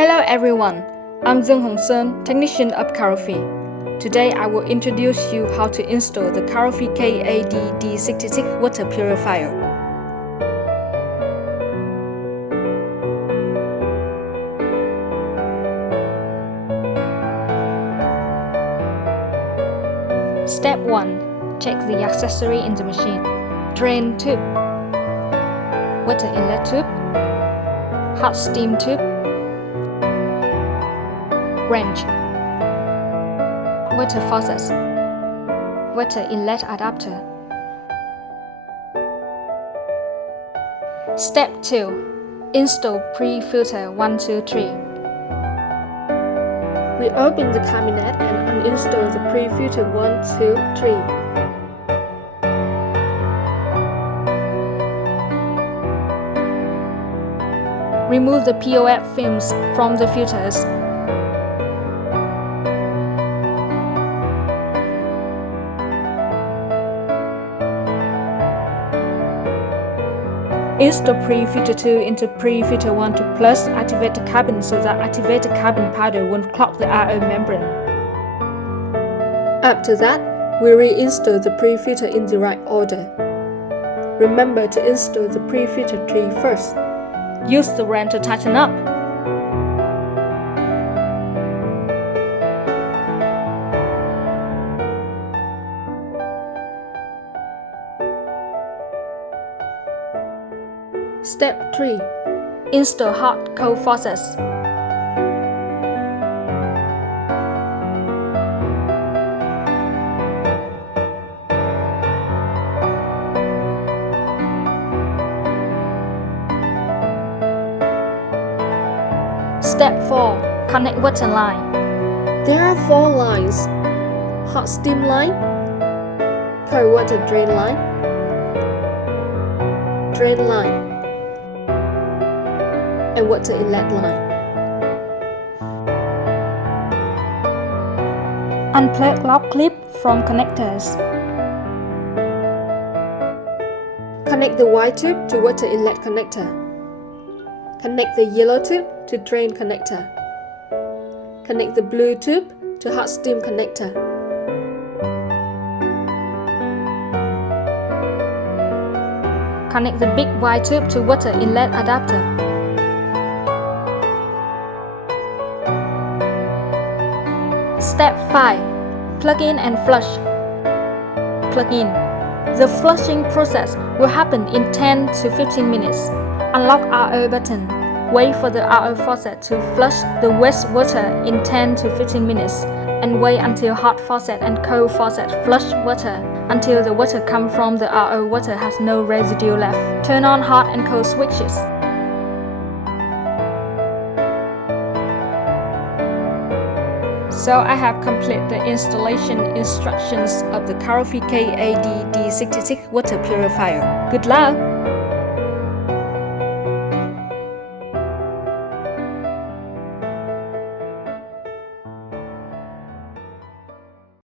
Hello everyone, I'm Jung Hong Sun, technician of Karofi. Today I will introduce you how to install the KAROFI KAD-D66 Water Purifier. Step 1. Check the accessory in the machine. Drain tube, water inlet tube, hot steam tube, wrench, water faucet, water inlet adapter. Step 2. Install pre-filter 1, 2, 3. We open the cabinet and uninstall the pre-filter 1, 2, 3. Remove the POF films from the filters. Install pre-filter 2 into pre-filter 1 to plus activate the cabin so that activated cabin powder won't clog the RO membrane. After that, we reinstall the pre-filter in the right order. Remember to install the pre-filter 3 first. Use the wrench to tighten up. Step 3. Install hot cold faucets. Step 4. Connect water line. There are 4 lines: hot steam line, cold water drain line, and water inlet line. Unplug lock clip from connectors. Connect the white tube to water inlet connector. Connect the yellow tube to drain connector. Connect the blue tube to hot steam connector. Connect the big white tube to water inlet adapter. Step 5. Plug in and flush. Plug in. The flushing process will happen in 10 to 15 minutes. Unlock RO button. Wait for the RO faucet to flush the wastewater in 10 to 15 minutes and wait until hot faucet and cold faucet flush water until the water come from the RO water has no residue left. Turn on hot and cold switches. So I have completed the installation instructions of the KAROFI KAD-D66 Water Purifier. Good luck!